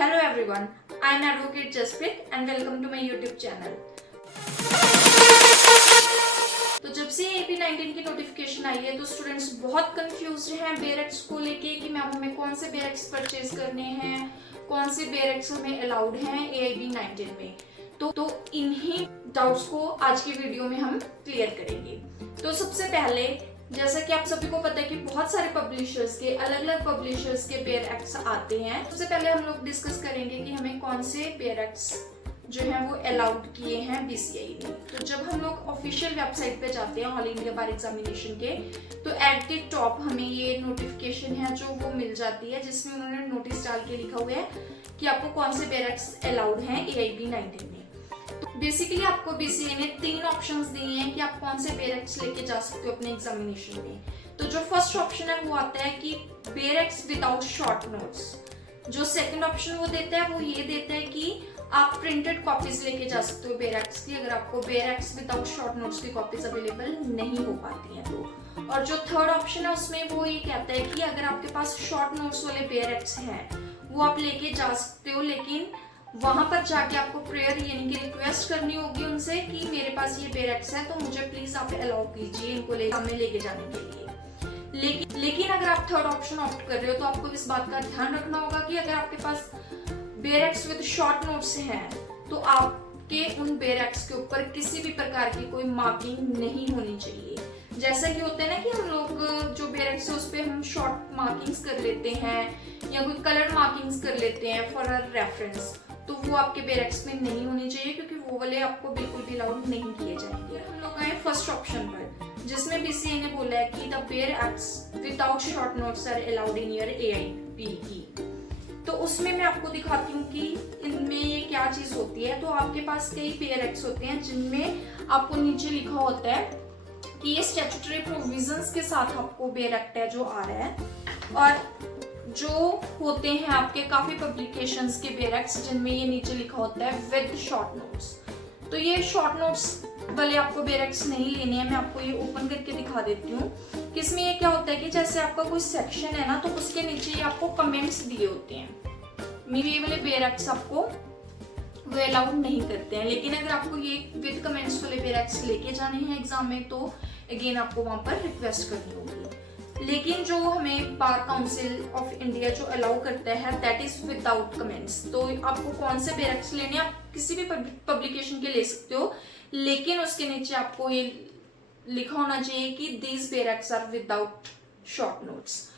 Hello everyone, I am Advocate Jasprit and welcome to my YouTube channel. तो जब से AP19 की notification आई है तो स्टूडेंट्स बहुत कंफ्यूज्ड हैं बेरेक्स को लेके कि मैम हमें कौन से बेरेक्स परचेज करने हैं, कौन से बेरेक्स हमें अलाउड हैं AP19 में। तो इन्हीं डाउट्स को आज की वीडियो में हम क्लियर करेंगे। तो सबसे पहले जैसा कि आप सभी को पता है कि बहुत सारे पब्लिशर्स के अलग अलग पब्लिशर्स के बेरेक्स आते हैं। सबसे पहले हम लोग डिस्कस करेंगे कि हमें कौन से बेरेक्स जो है वो अलाउड किए हैं बीसीआई ने। तो जब हम लोग ऑफिशियल वेबसाइट पे जाते हैं ऑल इंडिया बार एग्जामिनेशन के, तो एट द टॉप हमें ये नोटिफिकेशन है जो वो मिल जाती है, जिसमें उन्होंने नोटिस डाल के लिखा हुआ है कि आपको कौन से बेरेक्स अलाउड हैं AP19 में। बेसिकली आपको बीसीए ने 3 ऑप्शंस दिए हैं कि आप कौन से बेरेक्स लेके जा सकते हो अपने एग्जामिनेशन में। तो जो फर्स्ट ऑप्शन है वो आता है कि बेरेक्स विदाउट शॉर्ट नोट्स। जो सेकंड ऑप्शन वो देता है वो ये देता है कि आप प्रिंटेड कॉपीज लेके जा सकते हो बेरेक्स की, अगर आपको बेरेक्स विदाउट शॉर्ट नोट्स की कॉपीज अवेलेबल नहीं हो पाती हैं तो। और जो थर्ड ऑप्शन है उसमें वो ये कहता है कि अगर आपके पास शॉर्ट नोट्स वाले बेरेक्स हैं वो आप लेके जा सकते हो, लेकिन वहां पर जाके आपको प्रेयर यानी कि रिक्वेस्ट करनी होगी उनसे कि मेरे पास ये बेरेक्स है तो मुझे प्लीज आप अलाउ कीजिए इनको सामने लेके जाने के लिए। लेकिन अगर आप थर्ड ऑप्शन ऑप्ट कर रहे हो तो आपको इस बात का ध्यान रखना होगा कि अगर आपके पास बेरेक्स विद शॉर्ट नोट्स हैं तो आपके उन बेरेक्स के ऊपर किसी भी प्रकार की कोई मार्किंग नहीं होनी चाहिए। जैसा कि होता है ना कि हम लोग जो बेरेक्स है उस पर हम शॉर्ट मार्किंग्स कर लेते हैं या कोई कलर मार्किंग्स कर लेते हैं फॉर रेफरेंस, तो वो आपके बेरेक्स में नहीं होनी चाहिए क्योंकि वो वाले आपको बिल्कुल भी अलाउड नहीं किए जाएंगे। हम लोग आए फर्स्ट ऑप्शन पर, जिसमें बीसीए ने बोला है कि the bare acts without short notes are allowed in your AIPE। तो उसमें मैं आपको दिखाती हूँ कि इनमें ये क्या चीज होती है। तो आपके पास कई बेरेक्स होते हैं जिनमें आपको नीचे लिखा होता है कि ये स्टैट्यूटरी प्रोविजंस के साथ आपको बेरेक्ट है जो आ रहा है, और जो होते हैं आपके काफी पब्लिकेशंस के बेरेक्स जिनमें ये नीचे लिखा होता है विद शॉर्ट नोट्स। तो ये शॉर्ट नोट्स वाले आपको बेरेक्स नहीं लेने हैं। मैं आपको ये ओपन करके दिखा देती हूँ कि इसमें ये क्या होता है कि जैसे आपका कोई सेक्शन है ना तो उसके नीचे ये आपको कमेंट्स दिए होते हैं। मेरे ये वाले बेरेक्स आपको वो अलाउड नहीं करते हैं, लेकिन अगर आपको ये विद कमेंट्स वाले बेरेक्स लेके जाने हैं एग्जाम में तो अगेन आपको वहां पर रिक्वेस्ट करनी होगी। लेकिन जो हमें बार काउंसिल ऑफ इंडिया जो अलाउ करता है दैट इज विदाउट कमेंट्स। तो आपको कौन से बेरेक्स लेने आप किसी भी पब्लिकेशन के ले सकते हो, लेकिन उसके नीचे आपको ये लिखा होना चाहिए कि these bare acts are without short notes.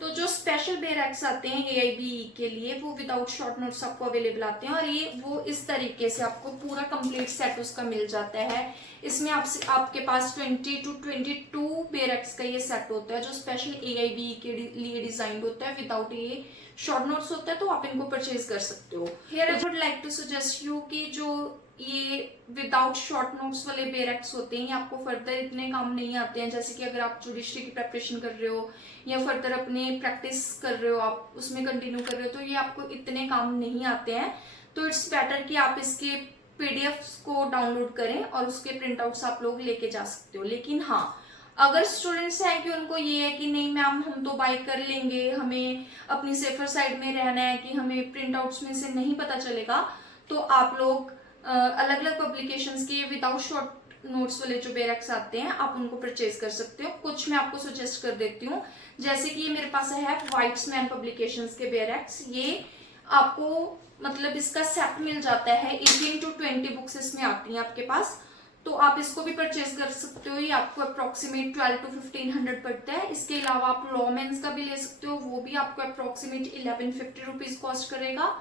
तो जो स्पेशल बेरेक्स आते हैं AIBE के लिए वो विदाउट शॉर्ट नोट्स आपको अवेलेबल आते हैं, और ये वो इस तरीके से आपको पूरा कंप्लीट सेट उसका मिल जाता है। इसमें आपके पास 20 to 22 बेरेक्स का ये सेट होता है जो स्पेशल AIBE के लिए डिजाइन होता है, विदाउट ये शॉर्ट नोट्स होता है, तो आप इनको परचेज कर सकते हो। Here I would like to suggest you कि जो ये विदाउट शॉर्ट नोट्स वाले बेरेक्स होते हैं आपको फर्दर इतने काम नहीं आते हैं। जैसे कि अगर आप जुडिशरी की प्रिपरेशन कर रहे हो या फर्दर अपने प्रैक्टिस कर रहे हो, आप उसमें कंटिन्यू कर रहे हो, तो ये आपको इतने काम नहीं आते हैं। तो इट्स बेटर कि आप इसके PDFs को डाउनलोड करें और उसके प्रिंट आउट्स आप लोग लेके जा सकते हो। लेकिन हाँ, अगर स्टूडेंट्स हैं कि उनको ये है कि नहीं मैम हम तो बाय कर लेंगे, हमें अपनी सेफर साइड में रहना है कि हमें प्रिंट आउट्स में से नहीं पता चलेगा, तो आप लोग अलग अलग पब्लिकेशंस के विदाउट शॉर्ट नोट्स वाले जो बेरेक्स आते हैं आप उनको परचेज कर सकते हो। कुछ मैं आपको सजेस्ट कर देती हूँ, जैसे कि ये मेरे पास है वाइट्समैन पब्लिकेशंस के बेरेक्स। ये आपको मतलब इसका सेट मिल जाता है, 18 to 20 बुक्स इसमें आती हैं आपके पास, तो आप इसको भी परचेज कर सकते हो। ये आपको अप्रोक्सीमेट 12 to 1500 पड़ता है। इसके अलावा आप लॉमेंस का भी ले सकते हो, वो भी आपको अप्रोक्सीमेट 1150 रुपीज कॉस्ट करेगा।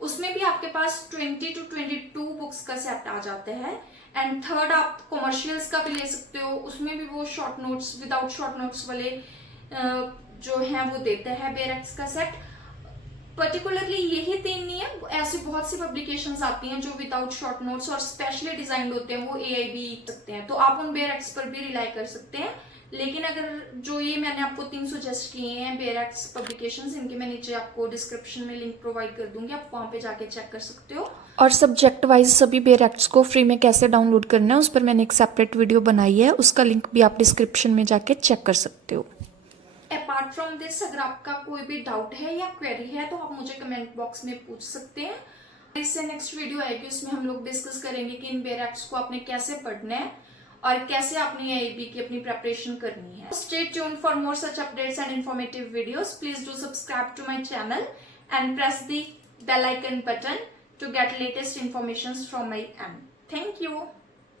उसमें भी आपके पास 20 to 22 बुक्स का सेट आ जाता है। एंड थर्ड आप कॉमर्शियल्स का भी ले सकते हो, उसमें भी वो short notes without short notes वाले जो हैं वो देते हैं बेरेक्स का सेट। पर्टिकुलरली यही 3 नहीं है, ऐसी बहुत सी पब्लिकेशंस आती हैं जो विदाउट शॉर्ट नोट्स और स्पेशली डिजाइंड होते हैं, वो AIBE सकते हैं, तो आप उन बेरेक्स पर भी रिलाई कर सकते हैं। लेकिन अगर जो ये मैंने आपको 3 सजेस्ट किए हैं बेरेक्स पब्लिकेशंस, इनके मैं नीचे आपको डिस्क्रिप्शन में लिंक प्रोवाइड कर दूंगी, आप वहां पे जाके चेक कर सकते हो। और सब्जेक्ट वाइज सभी बेरेक्स को फ्री में कैसे डाउनलोड करना है उस पर मैंने एक सेपरेट वीडियो बनाई है, उसका लिंक भी आप डिस्क्रिप्शन में जाके चेक कर सकते हो। अपार्ट फ्रॉम दिस अगर आपका कोई भी डाउट है या क्वेरी है तो आप मुझे कमेंट बॉक्स में पूछ सकते हैं। इससे नेक्स्ट वीडियो आएगी, उसमें हम लोग डिस्कस करेंगे कि इन बेयर एक्ट्स को आपने कैसे पढ़ना है और कैसे आपने AIB की अपनी प्रिपरेशन करनी है। Stay tuned for more such updates and informative videos. Please do subscribe to my channel and press the bell icon button to get latest informations from my end. Thank you.